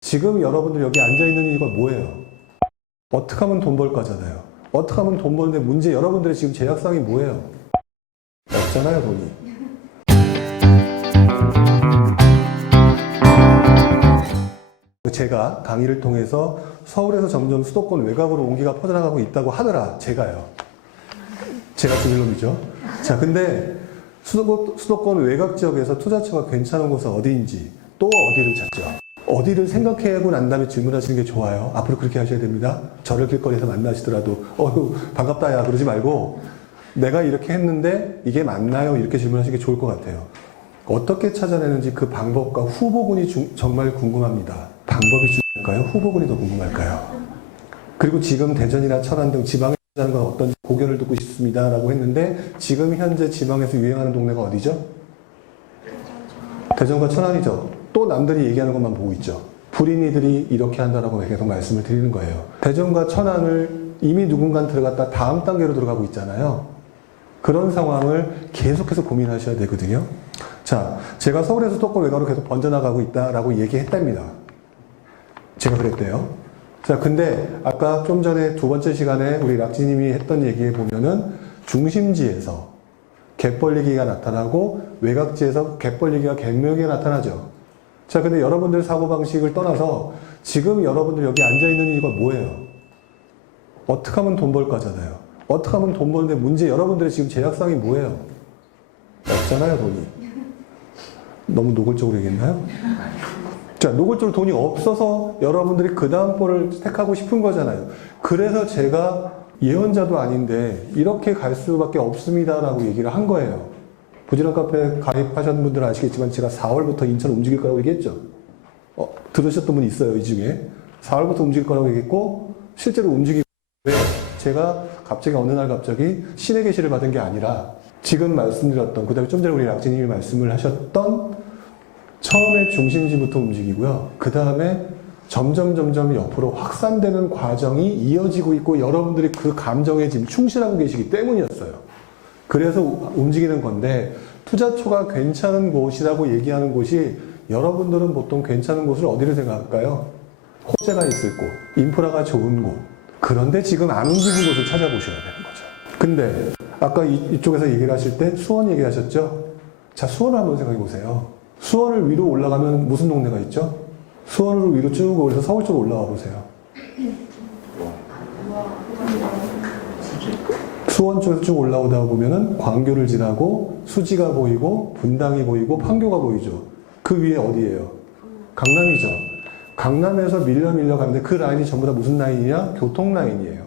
지금 여러분들 여기 앉아있는 이유가 뭐예요? 어떻게 하면 돈벌 거잖아요. 어떻게 하면 돈 버는데 문제 여러분들의 지금 제약상이 뭐예요? 없잖아요, 돈이. 제가 강의를 통해서 서울에서 점점 수도권 외곽으로 옹기가 퍼져나가고 있다고 하더라, 제가요. 제가 주일놈이죠. 자, 근데 수도권, 수도권 외곽 지역에서 투자처가 괜찮은 곳은 어디인지 또 어디를 찾죠? 어디를 생각해보고 난 다음에 질문하시는 게 좋아요. 앞으로 그렇게 하셔야 됩니다. 저를 길거리에서 만나시더라도, 어휴, 반갑다, 야, 그러지 말고, 내가 이렇게 했는데 이게 맞나요? 이렇게 질문하시는 게 좋을 것 같아요. 어떻게 찾아내는지 그 방법과 후보군이 중- 정말 궁금합니다. 방법이 중요할까요? 후보군이 더 궁금할까요? 그리고 지금 대전이나 천안 등 지방에 사는 건 어떤지 고견을 듣고 싶습니다. 라고 했는데 지금 현재 지방에서 유행하는 동네가 어디죠? 대전과 천안이죠. 또 남들이 얘기하는 것만 보고 있죠. 불인이들이 이렇게 한다라고 계속 말씀을 드리는 거예요. 대전과 천안을 이미 누군가 들어갔다 다음 단계로 들어가고 있잖아요. 그런 상황을 계속해서 고민하셔야 되거든요. 자, 제가 서울에서 수도권 외곽으로 계속 번져나가고 있다라고 얘기했답니다. 제가 그랬대요. 자, 근데 아까 좀 전에 두 번째 시간에 우리 락지님이 했던 얘기에 보면은 중심지에서 갯벌리기가 나타나고 외곽지에서 갯벌리기가 갱묘하게 나타나죠. 자, 근데 여러분들 사고방식을 떠나서 지금 여러분들 여기 앉아있는 이유가 뭐예요? 어떻게 하면 돈벌 거잖아요. 어떻게 하면 돈 버는데 문제 여러분들의 지금 제약상이 뭐예요? 없잖아요, 돈이. 너무 노골적으로 얘기했나요? 자, 노골적으로 돈이 없어서 여러분들이 그 다음 볼을 택하고 싶은 거잖아요. 그래서 제가 예언자도 아닌데 이렇게 갈 수밖에 없습니다라고 얘기를 한 거예요. 부지런 카페 가입하신 분들은 아시겠지만 제가 4월부터 인천 움직일 거라고 얘기했죠. 어, 들으셨던 분 있어요, 이 중에. 4월부터 움직일 거라고 얘기했고 실제로 움직이고 왜 제가 갑자기 어느 날 갑자기 신의 계시를 받은 게 아니라 지금 말씀드렸던 그 다음에 좀 전에 우리 락지님이 말씀을 하셨던 처음에 중심지부터 움직이고요. 그 다음에 점점 점점 옆으로 확산되는 과정이 이어지고 있고 여러분들이 그 감정에 지금 충실하고 계시기 때문이었어요. 그래서 우- 움직이는 건데 투자처가 괜찮은 곳이라고 얘기하는 곳이 여러분들은 보통 괜찮은 곳을 어디를 생각할까요? 호재가 있을 곳, 인프라가 좋은 곳. 그런데 지금 안 움직이는 곳을 찾아보셔야 되는 거죠. 근데 아까 이, 이쪽에서 얘기를 하실 때 수원 얘기 하셨죠? 자, 수원을 한번 생각해 보세요. 수원을 위로 올라가면 무슨 동네가 있죠? 수원으로 위로 쭉 올라서 서울 쪽으로 올라와 보세요. 수원 쪽에서 쭉 올라오다 보면은 광교를 지나고 수지가 보이고 분당이 보이고 판교가 보이죠. 그 위에 어디예요? 강남이죠. 강남에서 밀려 밀려 가는데 그 라인이 전부 다 무슨 라인이냐? 교통 라인이에요.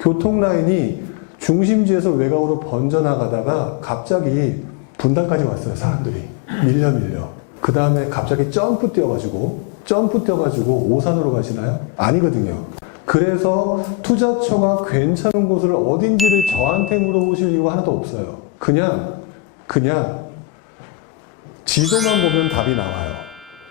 교통 라인이 중심지에서 외곽으로 번져나가다가 갑자기 분당까지 왔어요, 사람들이. 밀려 밀려. 그 다음에 갑자기 점프 뛰어가지고, 점프 뛰어가지고 오산으로 가시나요? 아니거든요. 그래서 투자처가 괜찮은 곳을 어딘지를 저한테 물어보실 이유가 하나도 없어요. 그냥, 그냥 지도만 보면 답이 나와요.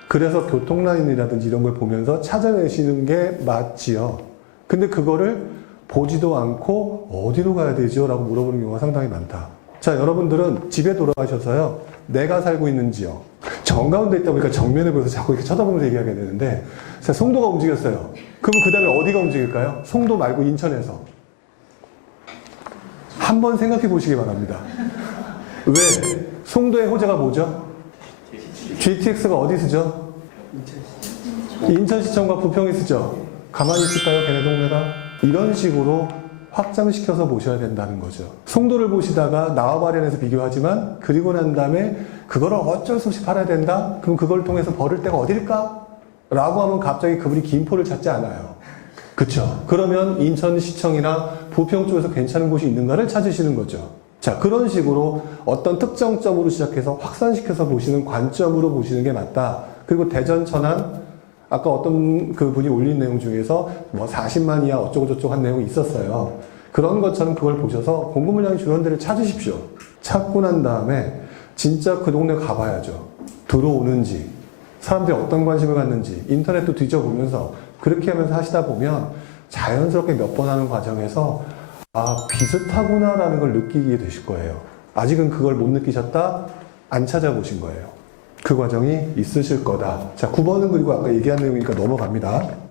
그래서 교통라인이라든지 이런 걸 보면서 찾아내시는 게 맞지요. 근데 그거를 보지도 않고 어디로 가야 되죠? 라고 물어보는 경우가 상당히 많다. 자, 여러분들은 집에 돌아가셔서요. 내가 살고 있는 지역. 정가운데 있다 보니까 정면에 보여서 자꾸 이렇게 쳐다보면서 얘기하게 되는데, 자, 송도가 움직였어요. 그럼 그 다음에 어디가 움직일까요? 송도 말고 인천에서. 한번 생각해 보시기 바랍니다. 왜? 송도의 호재가 뭐죠? GTX가 어디 쓰죠? 인천시청과 부평이 쓰죠. 가만히 있을까요, 걔네 동네가? 이런 식으로 확장시켜서 보셔야 된다는 거죠. 송도를 보시다가 나와 마련해서 비교하지만 그리고 난 다음에 그거를 어쩔 수 없이 팔아야 된다? 그럼 그걸 통해서 벌을 데가 어딜까? 라고 하면 갑자기 그분이 김포를 찾지 않아요. 그쵸. 그러면 인천시청이나 부평 쪽에서 괜찮은 곳이 있는가를 찾으시는 거죠. 자, 그런 식으로 어떤 특정점으로 시작해서 확산시켜서 보시는 관점으로 보시는 게 맞다. 그리고 대전, 천안, 아까 어떤 그 분이 올린 내용 중에서 뭐 40만 이하 어쩌고저쩌고 한 내용이 있었어요. 그런 것처럼 그걸 보셔서 공급 물량이 줄어든 데를 찾으십시오. 찾고 난 다음에 진짜 그 동네 가봐야죠. 들어오는지, 사람들이 어떤 관심을 갖는지, 인터넷도 뒤져보면서 그렇게 하면서 하시다 보면 자연스럽게 몇 번 하는 과정에서 아, 비슷하구나라는 걸 느끼게 되실 거예요. 아직은 그걸 못 느끼셨다? 안 찾아보신 거예요. 그 과정이 있으실 거다. 자, 9번은 그리고 아까 얘기한 내용이니까 넘어갑니다.